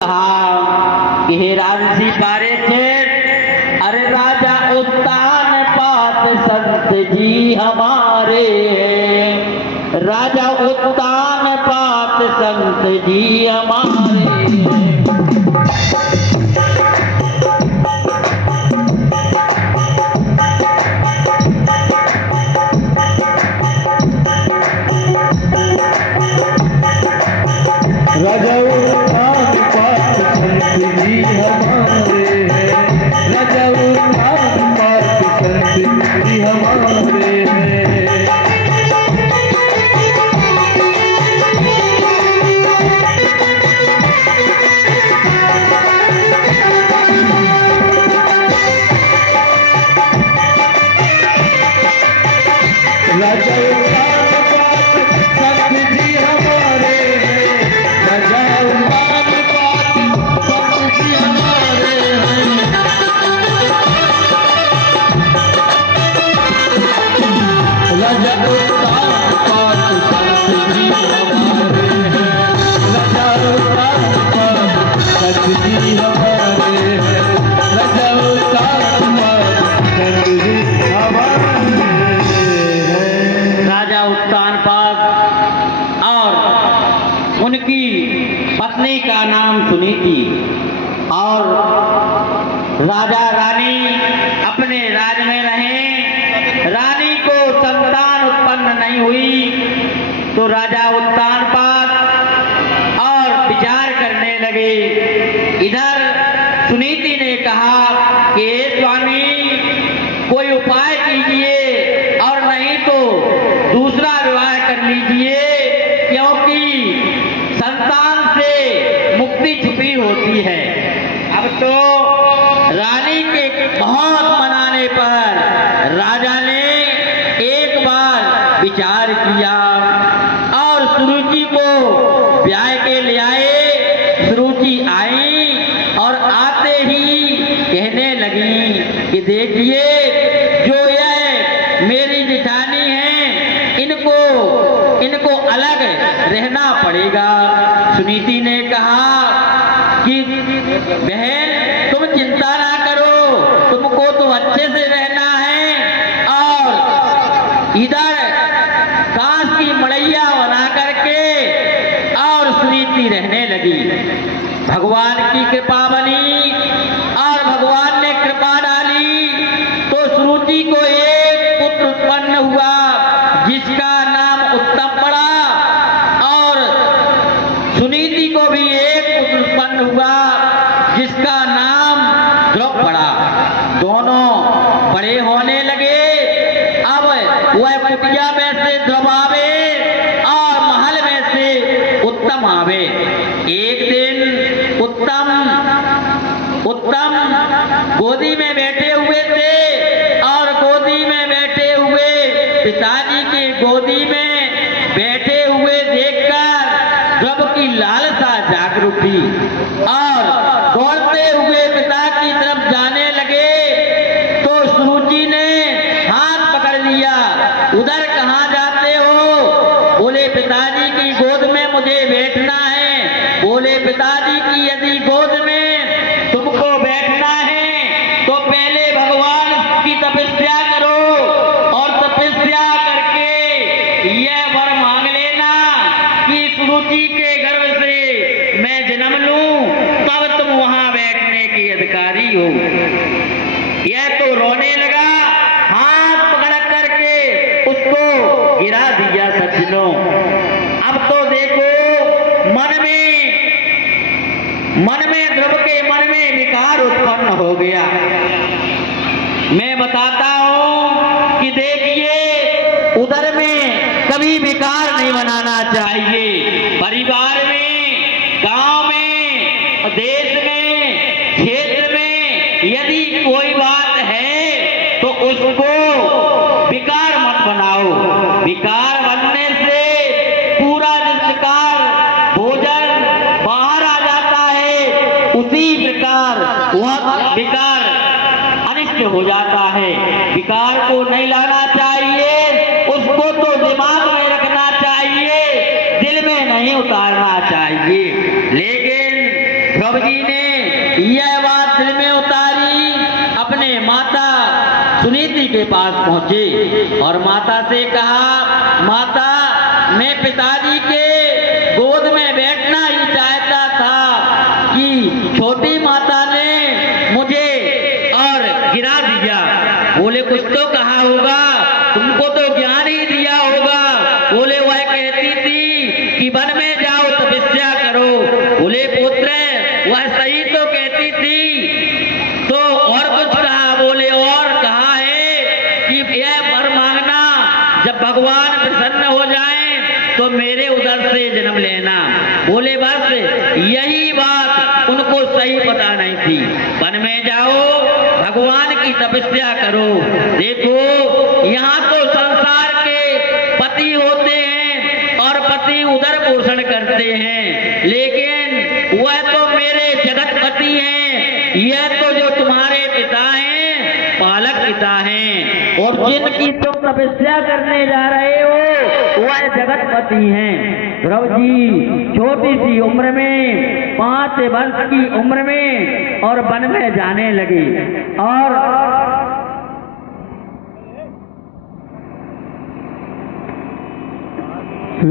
कहा कि हे रामजी पारे थे, अरे राजा उत्तान पात संत जी हमारे, राजा उत्तान पात संत जी हमारे। राजा उत्तान पात संत जी हमारे हैं, राजा उत्तान पात संत जी हमारे हैं। राजा उत्तान पात संत जी हमारे हैं, राजा उत्तान पात संत जी हमारे हैं। राजा उत्तान पात संत जी हमारे हैं, राजा उत्तान पात संत जी हमारे हैं, राजा उत्तान पात संत जी हमारे हैं। राजा उत्तान पात और उनकी पत्नी का नाम सुनीति, और राजा रानी अपने राज में रहे। रानी को संतान उत्पन्न नहीं हुई तो राजा उत्तान पात और विचार करने लगे। इधर सुनीति ने कहा कि हे स्वामी, कोई उपाय कीजिए और नहीं तो दूसरा विवाह कर लीजिए, क्योंकि संतान से मुक्ति छुपी होती है। अब तो रानी के बहुत मनाने पर राजा ने एक बार विचार किया और सुरुचि को ब्याह के ले आए। सुरुचि आई और आते ही कहने लगी कि देखिए, जो यह मेरी जिठानी है, इनको अलग रहना पड़ेगा। सुनीति ने कहा कि बहन, तुम चिंता ना करो, तुमको तो अच्छे से रहना है, और इधर कांच की मड़ैया बना करके और सुनीति रहने लगी। भगवान की कृपा बनी और भगवान ने कृपा डाली तो सुरुचि को एक पुत्र उत्पन्न हुआ जिसका नाम उत्तम पड़ा, और सुनीति को भी एक पुत्र उत्पन्न हुआ जिसका नाम ध्रुव पड़ा। दोनों बड़े होने लगे। अब वह कुटिया में से ध्रुव आवे और महल में से उत्तम आवे। एक दिन उत्तम गोदी में बैठे हुए थे और गोदी में बैठे हुए पिताजी के गोदी में बैठे हुए देखकर ध्रुव की लालसा जाग उठी और दौड़ते हुए पिता की तरफ जाने लगे तो सुरुचि ने हाथ पकड़ लिया। उधर कहाँ जाते हो? बोले पिताजी की गोद में मुझे बैठना है। बोले पिताजी की यदि गोद में तुमको बैठना है तो पहले भगवान की तपस्या करो, और तपस्या करके यह वर मांग लेना कि सुरुचि के गर्भ से मैं जन्म लूं, तब तुम वहां बैठने की अधिकारी हो। यह तो रोने लगा, हाथ पकड़ करके उसको गिरा दिया सज्जनों। अब तो देखो, मन में ध्रुव के मन में विकार उत्पन्न हो गया। मैं बताता हूं कि देखिए, उधर में कभी विकार नहीं बनाना चाहिए। परिवार में, गांव में, देश में, क्षेत्र में यदि कोई बात है तो उसको विकार मत बनाओ। विकार बनने से पूरा जिस प्रकार भोजन बाहर आ जाता है, उसी प्रकार वह विकार अनिष्ट हो जाता है। विकार को नहीं लाना चाहिए, उसको तो दिमाग में रखना चाहिए, दिल में नहीं उतारना चाहिए। लेकिन ध्रुव जी ने यह बात दिल में उतारी, अपने माता सुनीति के पास पहुंचे और माता से कहा, माता मैं पिताजी के गोद में बैठना ही चाहता था कि छोटी माता ने मुझे और गिरा दिया। बोले कुछ तो कहा होगा, तुमको तो ज्ञान ही दिया होगा। बोले वह कहती थी कि वन में जाओ तपस्या करो। बोले पुत्र वह सही तो कहती थी, तो और कुछ कहा? बोले और कहा है कि यह वर मांगना, जब भगवान प्रसन्न हो जाएं तो मेरे उदर से जन्म लेना। बोले बस यही बात उनको सही पता नहीं थी। वन में जाओ, भगवान की तपस्या करो। देखो यहाँ तो संसार के पति होते हैं और पति उदर पोषण करते हैं, लेकिन वह तो मेरे जगत पति हैं। यह तो जो तुम्हारे पिता हैं, पालक पिता हैं, और जिनकी तुम तपस्या करने जा रहे हो वह जगत पति हैं। ध्रुव जी छोटी सी उम्र में, 5 वर्ष की उम्र में और वन में जाने लगे और